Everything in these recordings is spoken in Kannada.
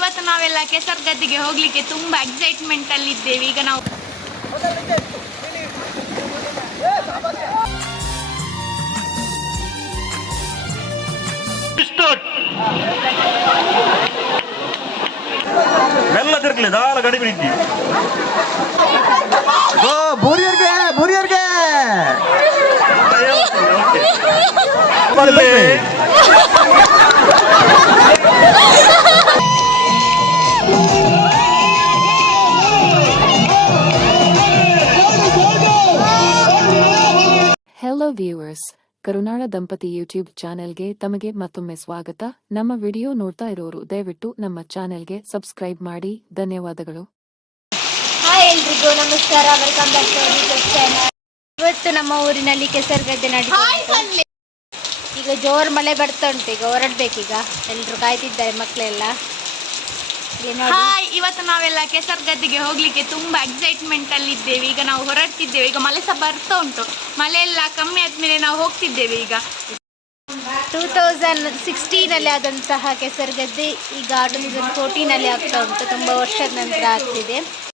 ಇವತ್ತು ನಾವೆಲ್ಲ ಕೆಸರ್ ಗದ್ದೆಗೆ ಹೋಗ್ಲಿಕ್ಕೆ ತುಂಬಾ ಎಕ್ಸೈಟ್ಮೆಂಟ್ ಅಲ್ಲಿ ಇದ್ದೇವೆ. ಈಗ ನಾವು ಸ್ಟಾರ್ಟ್ ಮೆಲ್ಲ ತಿರ್ಗಲಿ ದಾಳ ಗಡಿ ಬಿಡಿ ಓ ಬೂರಿಯರ್ಗೆ ಬೂರಿಯರ್ಗೆ ಹೆಲೋ ವ್ಯೂವರ್ಸ್ ಕರುನಾಡ ದಂಪತಿ ಯೂಟ್ಯೂಬ್ ಚಾನೆಲ್ಗೆ ತಮಗೆ ಮತ್ತೊಮ್ಮೆ ಸ್ವಾಗತ. ನಮ್ಮ ವಿಡಿಯೋ ನೋಡ್ತಾ ಇರೋರು ದಯವಿಟ್ಟು ನಮ್ಮ ಚಾನೆಲ್ಗೆ ಸಬ್ಸ್ಕ್ರೈಬ್ ಮಾಡಿ. ಧನ್ಯವಾದಗಳು. ಹಾಯ್ ಎಲ್ರಿಗೂ ನಮಸ್ಕಾರ. Welcome back to YouTube channel ಇವತ್ತು ನಮ್ಮ ಊರಿನಲ್ಲಿ ಕೆಸರು ಗದ್ದೆ ನಡೀತಾ. ಈಗ ಜೋರ್ ಮಳೆ ಬರ್ತಾ ಉಂಟು. ಈಗ ಹೊರಡ್ಬೇಕೀಗ. ಎಲ್ರು ಕಾಯ್ತಿದ್ದಾರೆ ಮಕ್ಕಳೆಲ್ಲ ಹಾಯ್ ಇವತ್ತು ನಾವೆಲ್ಲ ಕೆಸರ್ ಗದ್ದೆಗೆ ಹೋಗ್ಲಿಕ್ಕೆ ತುಂಬಾ ಎಕ್ಸೈಟ್ಮೆಂಟ್ ಅಲ್ಲಿ ಇದ್ದೇವೆ. ಈಗ ನಾವು ಹೊರಡ್ತಿದ್ದೇವೆ. ಈಗ ಮಳೆ ಸಹ ಬರ್ತಾ ಉಂಟು. ಮಳೆ ಎಲ್ಲ ಕಮ್ಮಿ ಆದ್ಮೇಲೆ ನಾವು ಹೋಗ್ತಿದ್ದೇವೆ ಈಗ. ಟೂ ತೌಸಂಡ್ ಸಿಕ್ಸ್ಟೀನಲ್ಲಿ ಆದಂತಹ ಕೆಸರ್ ಗದ್ದೆ ಈಗ ಟೂ ತೌಸಂಡ್ ಫೋರ್ಟೀನಲ್ಲಿ ಆಗ್ತಾ ಉಂಟು. ತುಂಬಾ ವರ್ಷದ ನಂತರ ಆಗ್ತಿದೆ.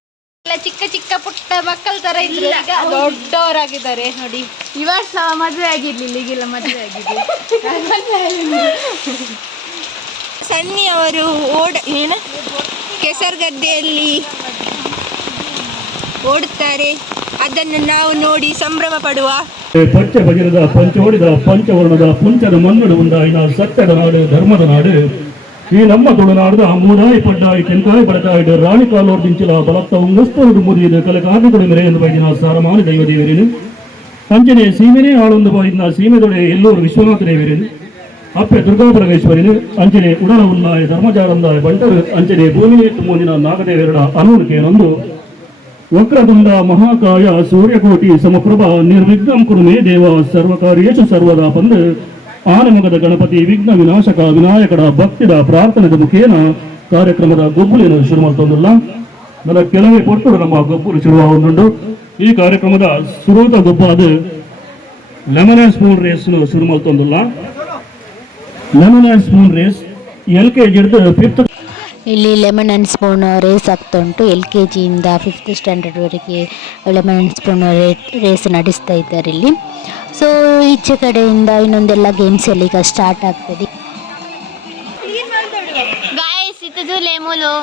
ಎಲ್ಲ ಚಿಕ್ಕ ಚಿಕ್ಕ ಪುಟ್ಟ ಮಕ್ಕಳ ತರ ಇದ್ರು. ಈಗ ದೊಡ್ಡವರಾಗಿದ್ದಾರೆ. ನೋಡಿ. ಇವತ್ತು ಮದುವೆ ಆಗಿರ್ಲಿಲ್ಲ ಈಗೆಲ್ಲ ಮದುವೆ ಆಗಿದೆ. ಸನ್ನಿ ಅವರು ಓಡ, ಏನ? ಕೆಸರುಗದ್ದೆಯಲ್ಲಿ ಓಡುತ್ತಾರೆ. ಅದನ್ನು ನಾವು ನೋಡಿ ಸಂಭ್ರಮ ಪಡುವ ಪಂಚ ಭಜನದ ಪಂಚೋಡಿದ ಪಂಚವರ್ಣದ ಪಂಚದ ಮನ್ನಡು ಉಂದಾಯಿನ ಸತ್ಯದ ನಾಡು, ಧರ್ಮದ ನಾಡು. ಈ ನಮ್ಮ ತುಳುನಾಡದ ಮೂದಾಯಿ ಪಡ್ಡಾಯಿ, ಕೆಂಕಾಯಿ ಪಡತಾಯಿಡು ರಾಣಿ ಕಾಲೋರ್ದಿಂಚಿಲ ಬಲತ್ತ ಉಂಗಸ್ತೋಡು ಮುರಿಯದು ಕಲ ಕಾರ್ಮಿಕಡು ಎಂದು ಬೈದಿನ ಸಾರಮಾನ ದೈವ ದೇವರೇನು ಅಂಚನೆ ಸೀಮೆನೇ ಆಳೊಂದು ಬಾಯಿನ ಸೀಮೆದೊಡೆ ಎಲ್ಲೂರು ವಿಶ್ವನಾಥ ದೇವರೇನು? ಅಪ್ಪೆ ದುರ್ಗಾ ಪರಮೇಶ್ವರಿನು ಅಂಚನೆ ಉಡಲ ಉನ್ನಾಯ ಧರ್ಮಜಾರಂದಾಯ ಬಂಟರು ಅಂಚನೆ ಭೂಮಿ ಮುಂದಿನ ನಾಗದೇವರಡ ಅನೂರಿಕೆಯನೊಂದು ವಕ್ರದುಂಡ ಮಹಾಕಾಯ ಸೂರ್ಯಕೋಟಿ ಸಮಪ್ರಭ ನಿರ್ವಿಘ್ನಂ ಕುರು ಮೇ ದೇವ ಸರ್ವಕಾರ್ಯೇಶು ಸರ್ವದಾ ಬಂದು ಆನೆಮಗದ ಗಣಪತಿ ವಿಘ್ನ ವಿನಾಶಕ ವಿನಾಯಕಡ ಭಕ್ತಿದ ಪ್ರಾರ್ಥನೆದ ಮುಖೇನ ಕಾರ್ಯಕ್ರಮದ ಗೊಬ್ಬುಲಿನ ಶುರು ಮಾಡ್ತಂದಿಲ್ಲ ನನ್ನ ಕೆಲವೇ ಕೊಟ್ಟು ನಮ್ಮ ಗೊಬ್ಬುಲು ಶುರುವಾಗುಂಡು ಈ ಕಾರ್ಯಕ್ರಮದ ಸುರೂತ ಅದು ಲೆಮನ್ ಸ್ಪೂನ್ ರೇಸ್ನು ಶುರು ಮಾಡ್ತೊಂದಿಲ್ಲ lemon and spoon race L K G ಹಿಡಿದು ಫಿಫ್ತ್ ಇಲ್ಲಿ ಲೆಮನ್ ಆ್ಯಂಡ್ ಸ್ಪೂನ್ ರೇಸ್ ಆಗ್ತಾ ಉಂಟು. ಎಲ್ ಕೆ ಜಿಯಿಂದ ಫಿಫ್ತ್ ಸ್ಟ್ಯಾಂಡರ್ಡ್ವರೆಗೆ ಲೆಮನ್ ಆ್ಯಂಡ್ ಸ್ಪೂನ್ ರೇಸ್ ನಡೆಸ್ತಾ ಇದ್ದಾರೆ ಇಲ್ಲಿ. ಸೊ ಈಚೆ ಕಡೆಯಿಂದ ಇನ್ನೊಂದೆಲ್ಲ ಗೇಮ್ಸ್ ಎಲ್ಲ ಈಗ ಸ್ಟಾರ್ಟ್ ಆಗ್ತದೆ. ಗಾಯಸ್ ಇತ್ತದು ಲೆಮುಲು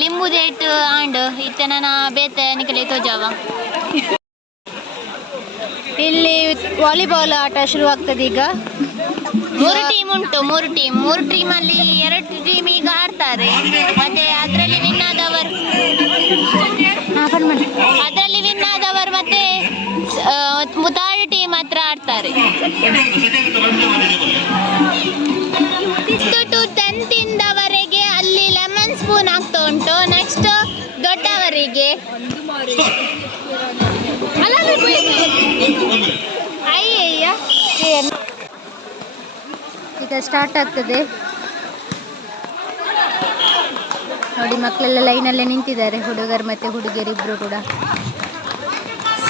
ಲಿಂಬು ದೇಟ್ ಆಂಡ್ ಇತ್ತನ ಬೇತೆ ನಿಕಲೆ ತೋಜಾವ ಇಲ್ಲಿ ವಾಲಿಬಾಲ್ ಆಟ ಶುರುವಾಗ್ತದೆ ಈಗ. ಮೂರು ಟೀಮ್ ಉಂಟು, ಮೂರು ಟೀಮ್ ಮೂರು ಟೀಮ್ ಅಲ್ಲಿ ಎರಡು ಟೀಮ್ ಈಗ ಆಡ್ತಾರೆ. ಮತ್ತೆ ಅದರಲ್ಲಿ ವಿನ್ ಆದವರು ಅದರಲ್ಲಿ ವಿನ್ ಆದವರು ಮತ್ತೆ ಮುತಾಳು ಟೀಮ್ ಹತ್ರ ಆಡ್ತಾರೆ. ಟು ಟೆಂತ್ ಇಂದವರೆಗೆ ಅಲ್ಲಿ ಲೆಮನ್ ಸ್ಪೂನ್ ಆಗ್ತಾ ಉಂಟು. ನೆಕ್ಸ್ಟ್ ದೊಡ್ಡವರಿಗೆ. ಅಯ್ಯಯ್ಯ. ಸ್ಟಾರ್ಟ್ ಆಗ್ತದೆ. ನೋಡಿ ಮಕ್ಕಳೆಲ್ಲ ಲೈನಲ್ಲೇ ನಿಂತಿದ್ದಾರೆ. ಹುಡುಗರು ಮತ್ತು ಹುಡುಗಿಯರಿಬ್ಬರು ಕೂಡ.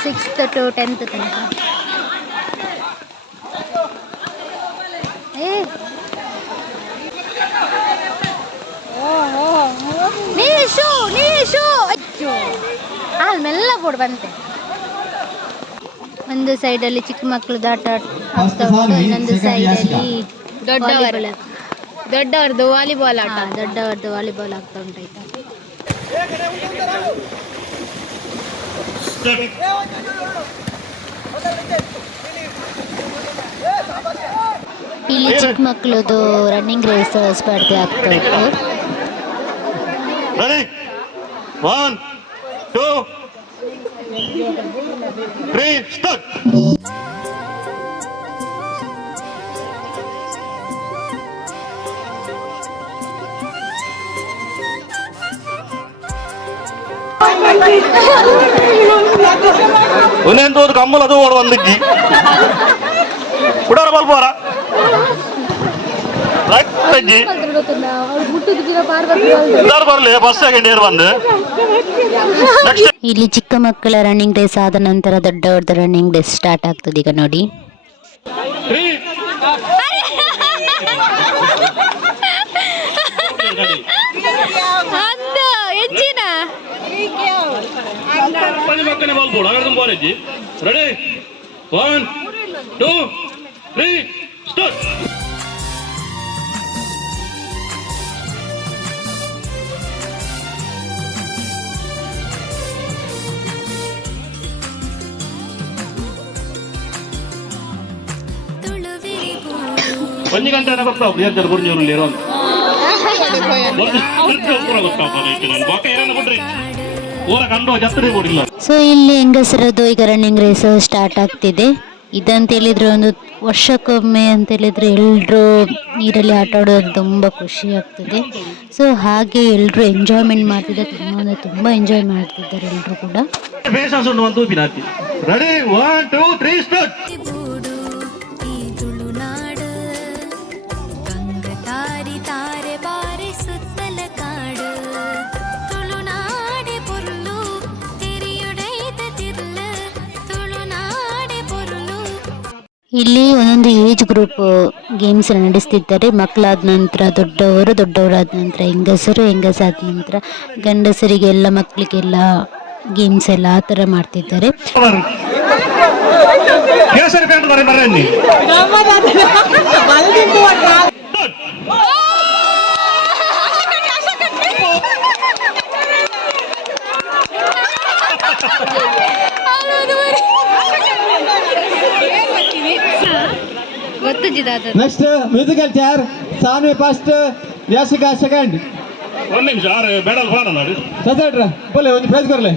ಸಿಕ್ಸ್ತ್ ಟು ಟೆಂತ್ ತನಕ. ಏ! ನೀಶು ಆಲ್ಮೆಲ್ಲ ಮೆಲ್ಲ ಬೋರ್ಡ್ ಬಂತೆ. ಒಂದು ಸೈಡಲ್ಲಿ ಚಿಕ್ಕ ಮಕ್ಕಳು ದಾಟ ಆಗ್ತಾ ಉಂಟು ಇನ್ನೊಂದು ಸೈಡಲ್ಲಿ ದೊಡ್ಡವರು ದೊಡ್ಡವರದ್ದು ವಾಲಿಬಾಲ್ ಆಟ. ದೊಡ್ಡವರದ್ದು ವಾಲಿಬಾಲ್ ಆಗ್ತಾ ಉಂಟಾಯ್ತಾ ಇಲ್ಲಿ ಚಿಕ್ಕ ಮಕ್ಕಳದು ರನ್ನಿಂಗ್ ರೇಸ್ ಸ್ಪರ್ಧೆ ಆಗ್ತಾ ಇತ್ತು? One, two, three, ಎಲ್ಲರೂ ಅದು ಓಡ್ ಸೆಕೆಂಡ್ ಇಯರ್ ಬಂದು. ನೆಕ್ಸ್ಟ್ ಇಲ್ಲಿ ಚಿಕ್ಕ ಮಕ್ಕಳ ರನ್ನಿಂಗ್ ರೇಸ್ ಆದ ನಂತರ ದೊಡ್ಡವರದ ರನ್ನಿಂಗ್ ರೇಸ್ ಸ್ಟಾರ್ಟ್ ಆಗ್ತದೆ ಈಗ ನೋಡಿ. ಬೊಕ್ಕನೆ ಬಾಲ್ ಬೋರ್ಡ್ ಹಾಗಾದ್ರೆ ಬಾಲೇಜಿ ready one two three start ಒಂದು ಗಂಟೆ ಗೊತ್ತಾವು ಬೇರೆ ಗುರುಜಿಯವರಲ್ಲಿ ಇರೋ ಪೂರ ಗೊತ್ತಾವ ನಾನು ಬಾಕ ಏನಾದ್ರು ಬಿಡ್ರಿ ಸೊ ಇಲ್ಲಿ ಹೆಂಗಸರದ್ದು ಈಗ ರನ್ನಿಂಗ್ ರೇಸ್ ಸ್ಟಾರ್ಟ್ ಆಗ್ತಿದೆ. ಇದಂತ ಹೇಳಿದ್ರೆ ಒಂದು ವರ್ಷಕ್ಕೊಮ್ಮೆ ಅಂತ ಹೇಳಿದ್ರೆ ಎಲ್ಲರೂ ನೀರಲ್ಲಿ ಆಟ ಆಡೋದು ತುಂಬ ಖುಷಿ ಆಗ್ತದೆ. ಸೊ ಹಾಗೆ ಎಲ್ಲರೂ ಎಂಜಾಯ್ಮೆಂಟ್ ಮಾಡ್ತಿದ್ದಾರೆ. ತುಂಬ ಅಂದರೆ ತುಂಬ ಎಂಜಾಯ್ ಮಾಡ್ತಿದ್ದಾರೆ ಎಲ್ಲರೂ ಕೂಡ. ಇಲ್ಲಿ ಒಂದೊಂದು ಏಜ್ ಗ್ರೂಪ್ ಗೇಮ್ಸ್ ನಡೆಸ್ತಿದ್ದಾರೆ. ಮಕ್ಕಳಾದ ನಂತರ ದೊಡ್ಡವರು ದೊಡ್ಡವರಾದ ನಂತರ ಹೆಂಗಸರು ಹೆಂಗಸಾದ ನಂತರ ಗಂಡಸರಿಗೆಲ್ಲ ಮಕ್ಕಳಿಗೆಲ್ಲ ಗೇಮ್ಸ್ ಎಲ್ಲ ಆ ಥರ ಮಾಡ್ತಿದ್ದಾರೆ ಕೇಸರಿ ಪ್ಯಾಂಟ್ ಬರೀ ಬರ್ರಿ ಅನ್ನಿ next musical chair Sanvi first Yasika second ಒಂದ್ ನಿಮಿಷ ಆರು ಬೇಡಲ್ ಫೋನ್ ನೋಡಿ ಬೋಲೆ ಒಂದು ಪ್ರೈಸ್ ಕೊರ್ಲೆ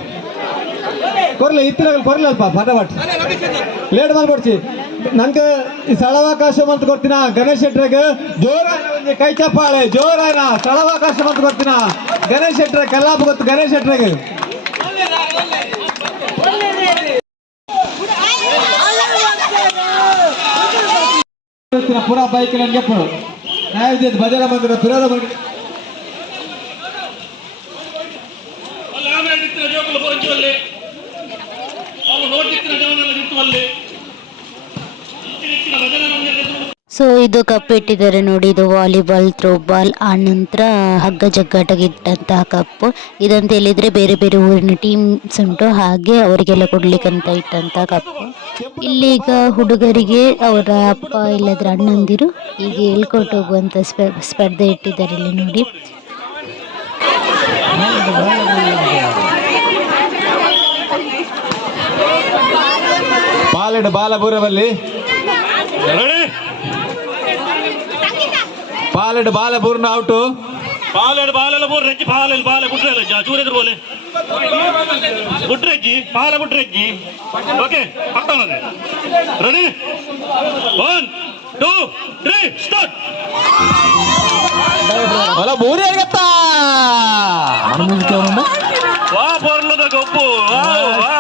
ಕೊರ್ಲೆ ಇತ್ತಿನಾಗಲ್ ಕೊರ್ಲೆ ಅಲ್ಪ ಫಟಾಫಟ್. ಲೇಟ್ ಮಾಡ್ಕೊಡ್ಸಿ ನಂಗೆ ಈ ಸ್ಥಳಾವಕಾಶ ಅಂತ ಕೊಡ್ತೀನ ಗಣೇಶ್ ಶೆಟ್ರಿಗೆ ಜೋರ ಒಂದು ಕೈ ಚಪ್ಪಾಳೆ ಜೋರಾಯ್ನ ಸ್ಥಳಾವಕಾಶ ಅಂತ ಕೊಡ್ತೀನ. ಗಣೇಶ್ ಶೆಟ್ರ ಕಲ್ಲಾಪ ಗೊತ್ತು ಗಣೇಶ್ ಶೆಟ್ರಿಗೆ ಪೂರಾ ಬೈಕ್ ನನಗೆ ನ್ಯಾಯ ಭಜನ ಮಂದಿರ ಪಿರೋದ ಮಂದಿರ ಸೊ ಇದು ಕಪ್ ಇಟ್ಟಿದ್ದಾರೆ ನೋಡಿ, ಇದು ವಾಲಿಬಾಲ್ ಥ್ರೋಬಾಲ್ ಆ ನಂತರ ಹಗ್ಗ ಜಗ್ಗಾಟಗಿಟ್ಟಂತಹ ಕಪ್ಪು ಇದಂತ ಹೇಳಿದ್ರೆ ಬೇರೆ ಬೇರೆ ಊರಿನ ಟೀಮ್ಸ್ ಉಂಟು, ಹಾಗೆ ಅವರಿಗೆಲ್ಲ ಕೊಡ್ಲಿಕ್ಕಂತ ಇಟ್ಟಂತಹ ಕಪ್ಪು ಇಲ್ಲಿ ಈಗ ಹುಡುಗರಿಗೆ ಅವರ ಅಪ್ಪ ಇಲ್ಲದ್ರೆ ಅಣ್ಣಂದಿರು ಈಗ ಹೇಳ್ಕೊಟ್ಟು ಹೋಗುವಂತ ಸ್ಪ, ಸ್ಪರ್ಧೆ ಇಟ್ಟಿದ್ದಾರೆ ಇಲ್ಲಿ ನೋಡಿ. ಬಾಲೆಡ್ ಬಾಲಪುರವಲ್ಲಿ ರೆಡಿ ಬಾಲೆಡ್ ಬಾಲಪುರ್ನ ಔಟು ಪಾಲೆಡ್ ಬಾಲೆಲ್ಲ ಬೋರ್ ರಜ್ಜಿ ಪಾಲೆಲ್ ಬಾಲೆ ಬುಟ್ರೆ ರಜ್ಜ ಚೂರೆದ್ರು ಬೋಲೆ ಬುಟ್ರೆಜ್ಜಿ ಪಾಲೆ ಬುಟ್ರೆಜ್ಜಿ okay ಪಟ್ಟಣದೆ ready one two three start ಅಲ್ಲ ಮೂರಿ ಆಗತ್ತ ವಾ ಬರ್ಲದ ಗೊಬ್ಬು first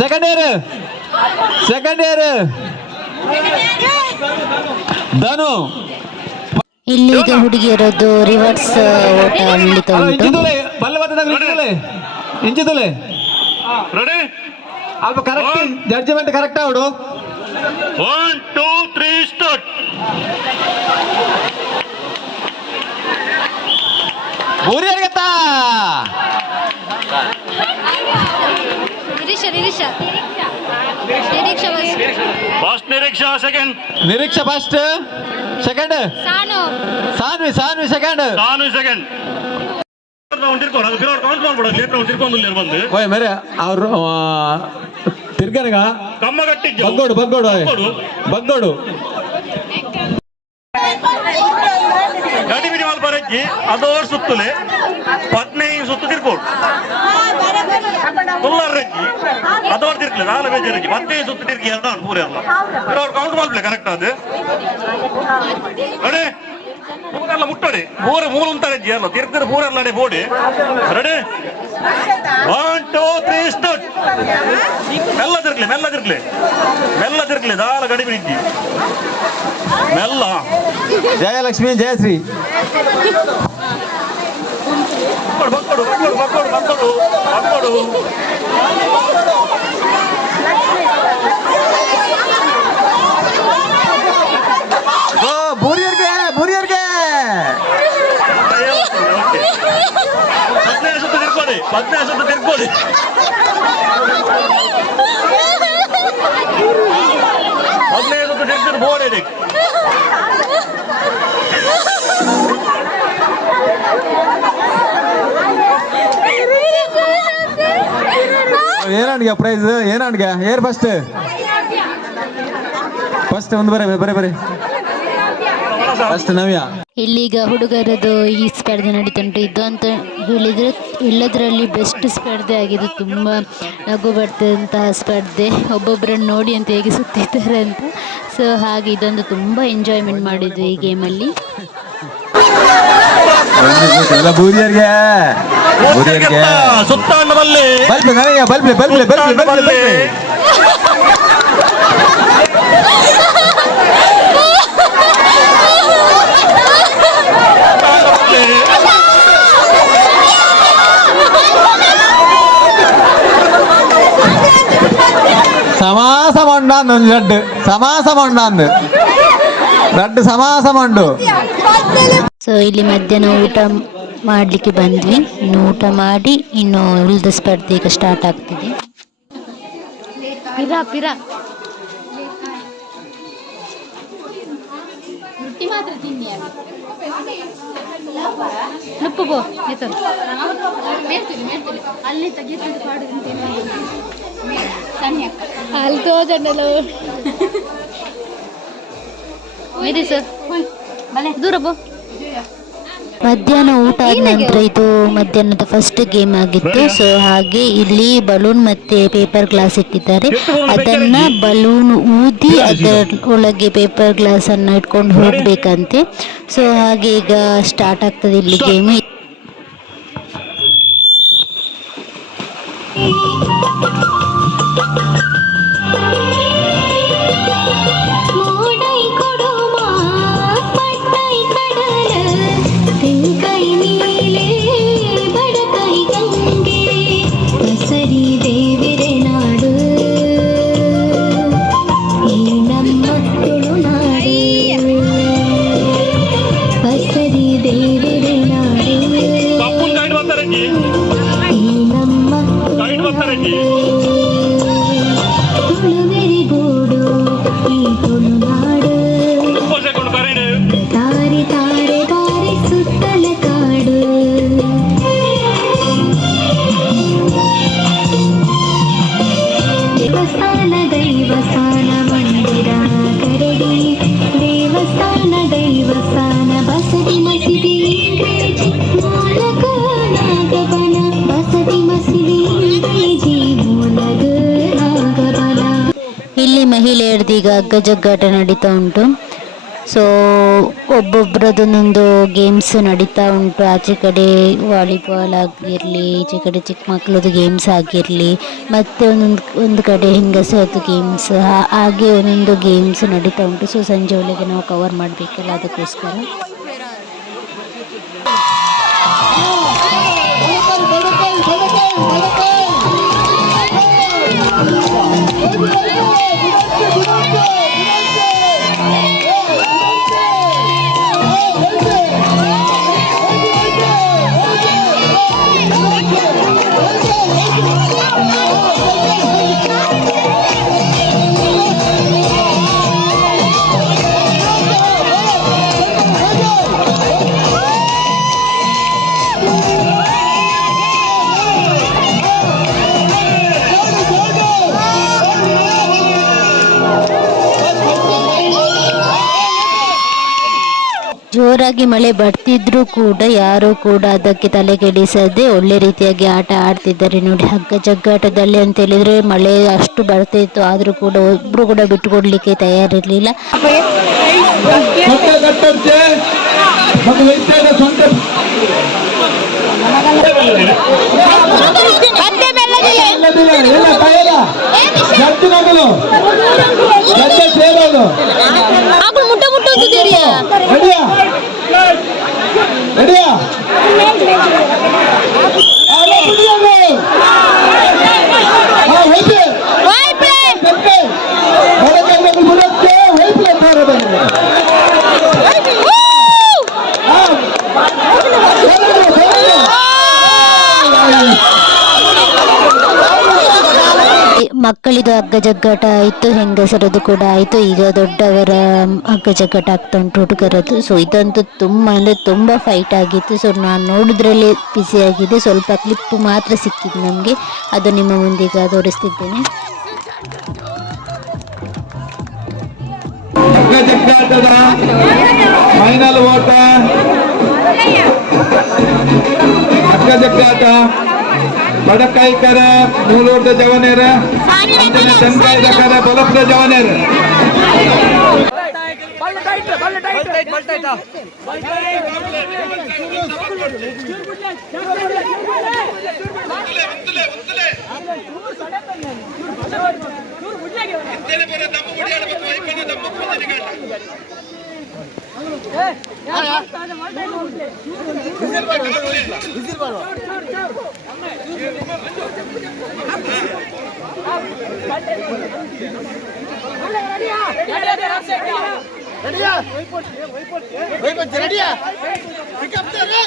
second year second year Dhanu ಇಲ್ಲಿ ಈಗ ಹುಡುಗಿಯರದ್ದು ರಿವರ್ಸ್ ಓಟ ನಡೀತಾ ಉಂಟು. ಇಂಚಿದಲೆ ಬಲ್ಲ ಬತ್ತದಾಗ ಇಂಚಿದುಲೆ ಇಂಚಿದುಲೆ ರೆಡಿ ಅಲ್ಪ ಕರೆಕ್ಟ್ ಜಡ್ಜ್ಮೆಂಟ್ ಕರೆಕ್ಟ್ ಅವಡು ಒನ್ ಟೂ ತ್ರೀ ಸ್ಟಾರ್ಟ್ ಆಗತ್ತ Niriksha Niriksha. Niriksha fast Niriksha second Nireeksha first second Sanu. Sanvi Sanvi second Sanvi second ಓಯ್ ಮೇರೆ ಅವ್ರು ತಿರ್ಗನಗ ಕಮ್ಮ ಕಟ್ಟಿದ್ದು ಬಗ್ಗೋಡು ಬಗ್ಗೋಡು. ಬಗ್ಗೋಡು. ಬಗ್ಗೋಡು. ಗಡಿ ಬಿಡಿ ಮಾಲ್ ಬರಜ್ಜಿ ಅದೋರ್ ಸುತ್ತಲೆ. ಪತ್ನಿ ಸುತ್ತು ತಿರ್ಕೋಡು. ಅದೋರ್ ತಿರ್ಕಲೆ ಮತ್ತೆ ಸುತ್ತು ತಿರ್ಗಿ ಅರ್ಧ ಪೂರ ಎಲ್ಲ ಅವ್ರು ಕೌಂಟ್ ಮಾಡ್ಬಿಡ್ಲೆ ಕರೆಕ್ಟ್ ಅದು ರೆಡಿ? ಮೂರೆಲ್ಲ ಮುಟ್ಟೋಡಿ. ಮೂರು ಮೂರು ಉಂಟಾರಜ್ಜಿ ಅಲ್ಲ ತಿರ್ಗಿದ್ರೆ ಮೂರೆಲ್ಲ ಅಡೆ body ready? One two three start ಮೆಲ್ಲ ತಿರ್ಗ್ಲಿ ಮೆಲ್ಲ ತಿರ್ಗ್ಲಿ. ಮೆಲ್ಲ ತಿರ್ಗ್ಲಿ ದಾಳ ಗಡಿ ಬಿಡಿದ್ದಿ ಮೆಲ್ಲ. ಜಯಲಕ್ಷ್ಮಿ ಜಯಶ್ರೀ. ಬಕ್ಕೋಡು ಬಕ್ಕೋಡು ಬಕ್ಕೋಡು ಬಕ್ಕೋಡು ಬಕ್ಕೋಡು ಓ பதினாசத்தை தற்போது பதினேழு டெக்டர் போர் எனக்கு Thank you. ಏನಣ್ಗೆ ಪ್ರೈಸ್ ಏನಣ್ಗೆ ಏರ್ ಫಸ್ಟ್ ಫಸ್ಟ್ ಒಂದು ಬರೀ ಬರೀ ಬರೀ ಫಸ್ಟ್ ನವ್ಯ. ಇಲ್ಲಿಗ ಹುಡುಗರದು ಈ ಸ್ಪರ್ಧೆ ನಡೀತುಂಟು. ಇದು ಅಂತ ಹೇಳಿದರೆ ಎಲ್ಲದರಲ್ಲಿ ಬೆಸ್ಟ್ ಸ್ಪರ್ಧೆ ಆಗಿದೆ ತುಂಬ ನಗು ಬರ್ತದಂತಹ ಸ್ಪರ್ಧೆ. ಒಬ್ಬೊಬ್ಬರನ್ನು ನೋಡಿ ಅಂತ ಹೇಗೆ ಸುತ್ತಿದ್ದಾರೆ ಅಂತ. ಸೊ ಹಾಗೆ ಇದೊಂದು ತುಂಬ ಎಂಜಾಯ್ಮೆಂಟ್ ಮಾಡಿದ್ವಿ ಈ ಗೇಮಲ್ಲಿ சமாசம் பூரியா லட்டு சமாசம் இருக்க ದೊಡ್ಡ ಸಮಾಸ ಮಂಡು. ಸೊ ಇಲ್ಲಿ ಮಧ್ಯಾಹ್ನ ಊಟ ಮಾಡ್ಲಿಕ್ಕೆ ಬಂದ್ವಿ. ಇನ್ನು ಊಟ ಮಾಡಿ ಇನ್ನು ಉಳಿದ ಸ್ಪರ್ಧೆ ಈಗ ಸ್ಟಾರ್ಟ್ ಆಗ್ತಿದೆ. ಅಲ್ಲಿ. ಇದೆ ಸರ್. ದೂರ ಬೋ. ಮಧ್ಯಾಹ್ನ ಊಟ ಆದ ನಂತರ ಇದು ಮಧ್ಯಾಹ್ನದ ಫಸ್ಟ್ ಗೇಮ್ ಆಗಿತ್ತು. ಸೊ ಹಾಗೆ ಇಲ್ಲಿ ಬಲೂನ್ ಮತ್ತೆ ಪೇಪರ್ ಗ್ಲಾಸ್ ಇಟ್ಟಿದ್ದಾರೆ. ಅದನ್ನ ಬಲೂನ್ ಊದಿ ಅದರ ಒಳಗೆ ಪೇಪರ್ ಗ್ಲಾಸ್ ಅನ್ನ ಇಟ್ಕೊಂಡು ಹೋಗ್ಬೇಕಂತೆ. ಸೊ ಹಾಗೆ ಈಗ ಸ್ಟಾರ್ಟ್ ಆಗ್ತದೆ ಇಲ್ಲಿ ಗೇಮ್ ಹಗ್ಗ ಜಗ್ಗಾಟ ನಡೀತಾ ಉಂಟು. ಸೊ ಒಬ್ಬೊಬ್ಬರದೊಂದೊಂದು ಗೇಮ್ಸ್ ನಡೀತಾ ಉಂಟು. ಆಚೆ ಕಡೆ ವಾಲಿಬಾಲ್ ಆಗಿರಲಿ, ಈಚೆ ಕಡೆ ಚಿಕ್ಕ ಮಕ್ಕಳದ್ದು ಗೇಮ್ಸ್ ಆಗಿರಲಿ, ಮತ್ತು ಒಂದೊಂದು, ಒಂದು ಕಡೆ ಹೆಂಗಸರದ್ದು ಗೇಮ್ಸ್ ಹಾಗೆ ಒಂದೊಂದು ಗೇಮ್ಸ್ ನಡೀತಾ ಉಂಟು. ಸೊ ಸಂಜೆ ಒಳಗೆ ನಾವು ಕವರ್ ಮಾಡಬೇಕಲ್ಲ ಅದಕ್ಕೋಸ್ಕರ. ಜೋರಾಗಿ ಮಳೆ ಬರ್ತಿದ್ರೂ ಕೂಡ ಯಾರು ಕೂಡ ಅದಕ್ಕೆ ತಲೆ ಕೆಡಿಸದೆ ಒಳ್ಳೆ ರೀತಿಯಾಗಿ ಆಟ ಆಡ್ತಿದ್ದಾರೆ ನೋಡಿ ಹಗ್ಗ ಜಗ್ಗಾಟದಲ್ಲಿ ಅಂತ ಹೇಳಿದ್ರೆ ಮಳೆ ಅಷ್ಟು ಬರ್ತಿತ್ತು ಆದ್ರೂ ಕೂಡ ಒಬ್ರು ಕೂಡ ಬಿಟ್ಟುಕೊಡ್ಲಿಕ್ಕೆ ತಯಾರಿರ್ಲಿಲ್ಲ అప్పుడు ముట్ట ముట్ట వస్తుంది రెడీయా రెడీయా Woo! ಹಗ್ಗ ಜಗ್ಗಾಟ ಆಯಿತು ಹೆಂಗಸರದು ಕೂಡ ಆಯಿತು. ಈಗ ದೊಡ್ಡವರ ಹಗ್ಗ ಜಗ್ಗಾಟ ಆಗ್ತಾ ಉಂಟು ಹುಡುಗರದ್ದು ಸೊ ಇದಂತೂ ತುಂಬ ಅಂದರೆ ತುಂಬ ಫೈಟ್ ಆಗಿತ್ತು. ಸೊ ನಾನು ನೋಡಿದ್ರಲ್ಲಿ ಬ್ಯುಸಿ ಆಗಿದೆ. ಸ್ವಲ್ಪ ಕ್ಲಿಪ್ ಮಾತ್ರ ಸಿಕ್ಕಿದ್ದು ನಮಗೆ. ಅದು ನಿಮ್ಮ ಮುಂದೀಗ ತೋರಿಸ್ತಿದ್ದೇನೆ. ಫೈನಲ್ ಓಟ ಅಕ್ಕ ಜಗ್ಗಾಟ ಬಡಕಾಯ್ಕರ ಮೂಲೂರ್ದ ಜವನೇರ ಅಂಚನೆ ಚಂದ್ರಾಯ್ದಕರ ಬಲಪುರ ಜವನೇರ ரெடியா போயிட்டு ரெடியா பிக்கப் தெரு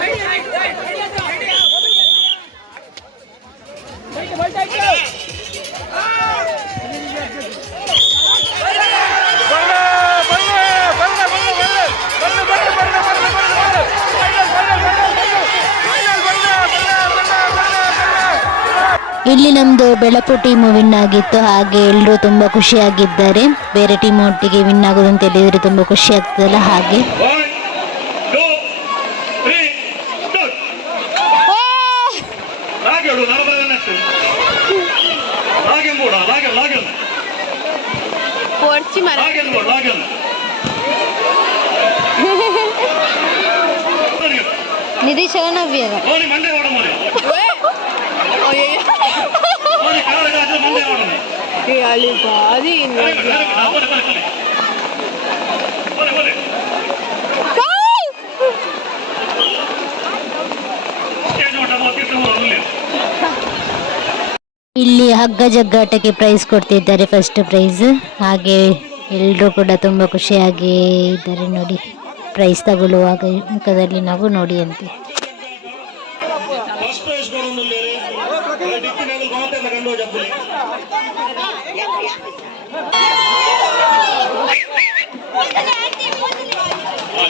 ரைட் ரைட் ரைட் ரைட் ಇಲ್ಲಿ ನಮ್ಮದು ಬೆಳಪು ಟೀಮ್ ವಿನ್ ಆಗಿತ್ತು, ಹಾಗೆ ಎಲ್ಲರೂ ತುಂಬಾ ಖುಷಿಯಾಗಿದ್ದಾರೆ. ಬೇರೆ ಟೀಮ್ ಒಟ್ಟಿಗೆ ವಿನ್ ಆಗೋದು ಅಂತ ಹೇಳಿದರೆ ತುಂಬ ಖುಷಿ ಆಗ್ತದಲ್ಲ ಹಾಗೆ ಒನ್ ಟೂ ತ್ರೀ ಸ್ಟಾರ್ಟ್ ಲಾಗೆಡು ನರಬರದನ್ನಟ್ಟು ಲಾಗೆಂಬೂಡ ಲಾಗೆ ಲಾಗೆಲ್ ಪೋರ್ಚಿ ಮರ ಲಾಗೆಲ್ ಲಾಗೆಲ್ ನಿಧೀಶ್ ನವ್ಯರ ಮೋನಿ ಮಂಡೆ ಓಡ ಮೋನಿ ಮೋನಿ ಕಾಲ ಮಂಡೆ ಓಡ ಬಾರಿ ಇಲ್ಲಿ ಹಗ್ಗ ಜಗ್ಗಾಟಕ್ಕೆ ಪ್ರೈಸ್ ಕೊಡ್ತಿದ್ದಾರೆ ಫಸ್ಟ್ ಪ್ರೈಸ್ ಹಾಗೆ ಎಲ್ಲರೂ ಕೂಡ ತುಂಬ ಖುಷಿಯಾಗಿ ಇದ್ದಾರೆ ನೋಡಿ. ಪ್ರೈಸ್ ತಗೊಳ್ಳುವಾಗ ಮುಖದಲ್ಲಿ ನಾವು ನೋಡಿ ಅಂತೆ. ಫಸ್ಟ್ ಪ್ರೈಸ್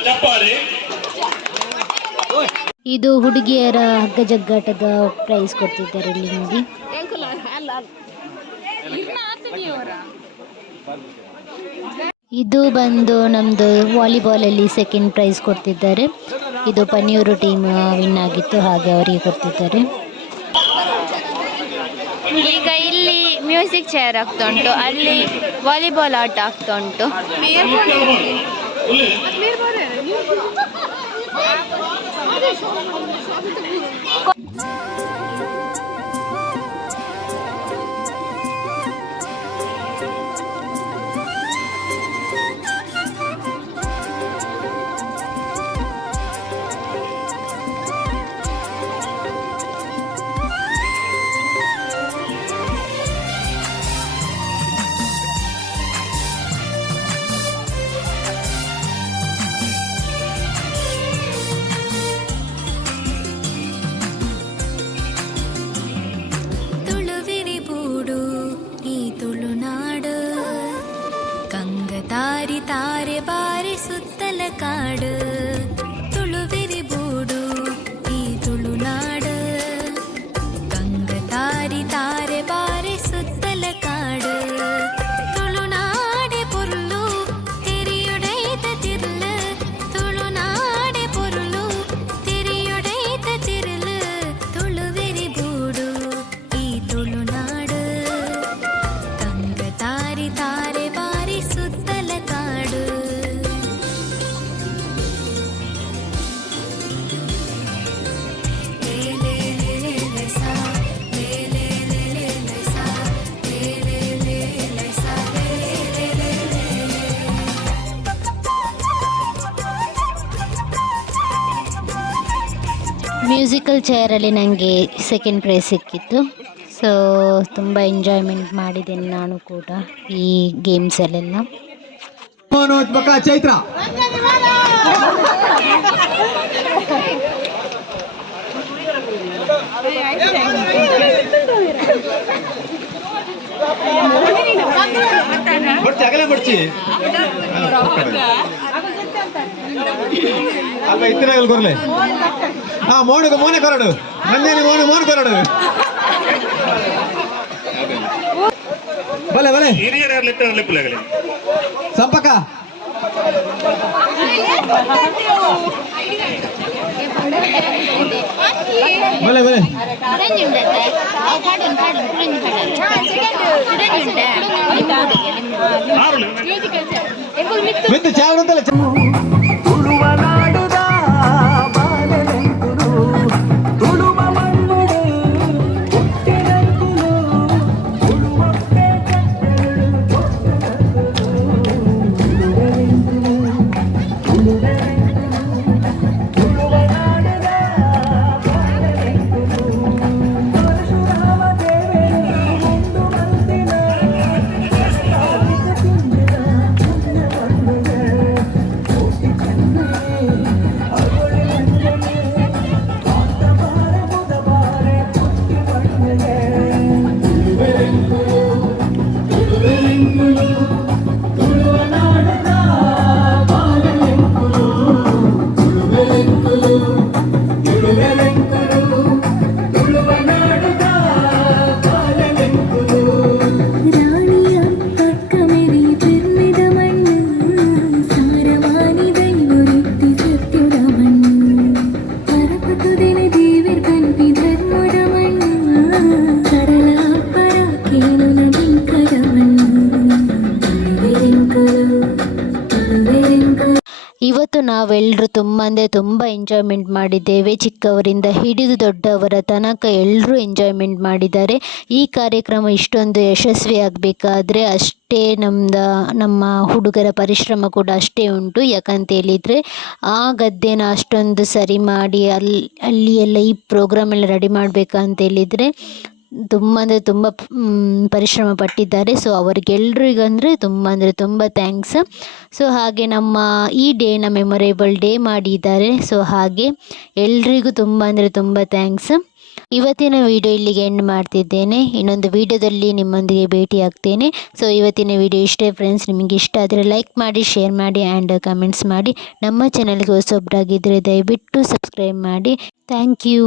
ಚಪ್ಪಾಳಿ. ಇದು ಹುಡುಗಿಯರ ಹಗ್ಗ ಜಗ್ಗಾಟದ ಪ್ರೈಸ್ ಕೊಡ್ತಿದ್ದಾರೆ ಇಲ್ಲಿ ನೋಡಿ. ಇದು ಬಂದು ನಮ್ದು ವಾಲಿಬಾಲ್ ಅಲ್ಲಿ ಸೆಕೆಂಡ್ ಪ್ರೈಸ್ ಕೊಡ್ತಿದ್ದಾರೆ. ಇದು ಪನಿಯೂರು ಟೀಮ್ ವಿನ್ ಆಗಿತ್ತು ಹಾಗೆ ಅವರಿಗೆ ಕೊಡ್ತಿದ್ದಾರೆ. ಈಗ ಇಲ್ಲಿ ಮ್ಯೂಸಿಕ್ ಚೇರ್ ಆಗ್ತಾ ಉಂಟು. ಅಲ್ಲಿ ವಾಲಿಬಾಲ್ ಆಟ ಆಗ್ತಾ ಉಂಟು. Thank you. ಮ್ಯೂಸಿಕಲ್ ಚೇರಲ್ಲಿ ನನಗೆ ಸೆಕೆಂಡ್ ಪ್ರೈಸ್ ಸಿಕ್ಕಿತ್ತು. ಸೊ ತುಂಬ ಎಂಜಾಯ್ಮೆಂಟ್ ಮಾಡಿದ್ದೇನೆ ನಾನು ಕೂಡ ಈ ಗೇಮ್ಸಲ್ಲೆಲ್ಲ ಚೈತ್ರ. ಅಲ್ವಾ ಅಗಲೇ ಬಡ್ಚಿ మోడుకు మోన కొరడు మందేని మోను మోన కొరడు భలే భలే సంపక భలే భలే మెంత చావడం ನಾವೆಲ್ಲರೂ ತುಂಬ ಅಂದರೆ ತುಂಬ ಎಂಜಾಯ್ಮೆಂಟ್ ಮಾಡಿದ್ದೇವೆ. ಚಿಕ್ಕವರಿಂದ ಹಿಡಿದು ದೊಡ್ಡವರ ತನಕ ಎಲ್ಲರೂ ಎಂಜಾಯ್ಮೆಂಟ್ ಮಾಡಿದ್ದಾರೆ. ಈ ಕಾರ್ಯಕ್ರಮ ಇಷ್ಟೊಂದು ಯಶಸ್ವಿ ಆಗಬೇಕಾದ್ರೆ ಅಷ್ಟೇ ನಮ್ದು, ನಮ್ಮ ಹುಡುಗರ ಪರಿಶ್ರಮ ಕೂಡ ಅಷ್ಟೇ ಉಂಟು. ಯಾಕಂತ ಹೇಳಿದರೆ ಆ ಗದ್ದೆನ ಅಷ್ಟೊಂದು ಸರಿ ಮಾಡಿ ಅಲ್ಲಿ ಅಲ್ಲಿ ಎಲ್ಲ ಈ ಪ್ರೋಗ್ರಾಮೆಲ್ಲ ರೆಡಿ ಮಾಡಬೇಕಂತ ಹೇಳಿದರೆ ತುಂಬ ಅಂದರೆ ತುಂಬ ಪರಿಶ್ರಮ ಪಟ್ಟಿದ್ದಾರೆ. ಸೊ ಅವ್ರಿಗೆಲ್ರಿಗಂದರೆ ತುಂಬ ಅಂದರೆ ತುಂಬ ಥ್ಯಾಂಕ್ಸ್ ಸೊ ಹಾಗೆ ನಮ್ಮ ಈ ಡೇನ ಮೆಮೊರೇಬಲ್ ಡೇ ಮಾಡಿದ್ದಾರೆ. ಸೊ ಹಾಗೆ ಎಲ್ರಿಗೂ ತುಂಬ ಅಂದರೆ ತುಂಬ ಥ್ಯಾಂಕ್ಸ್ ಇವತ್ತಿನ ವಿಡಿಯೋ ಇಲ್ಲಿಗೆ ಎಂಡ್ ಮಾಡ್ತಿದ್ದೇನೆ. ಇನ್ನೊಂದು ವಿಡಿಯೋದಲ್ಲಿ ನಿಮ್ಮೊಂದಿಗೆ ಭೇಟಿ ಆಗ್ತೇನೆ ಸೊ ಇವತ್ತಿನ ವಿಡಿಯೋ ಇಷ್ಟೇ ಫ್ರೆಂಡ್ಸ್ ನಿಮಗೆ ಇಷ್ಟ ಆದರೆ ಲೈಕ್ ಮಾಡಿ ಶೇರ್ ಮಾಡಿ ಆ್ಯಂಡ್ ಕಮೆಂಟ್ಸ್ ಮಾಡಿ. ನಮ್ಮ ಚಾನಲ್ಗೆ ಹೊಸೊಬ್ಬರಾಗಿದ್ದರೆ ದಯವಿಟ್ಟು ಸಬ್ಸ್ಕ್ರೈಬ್ ಮಾಡಿ. Thank you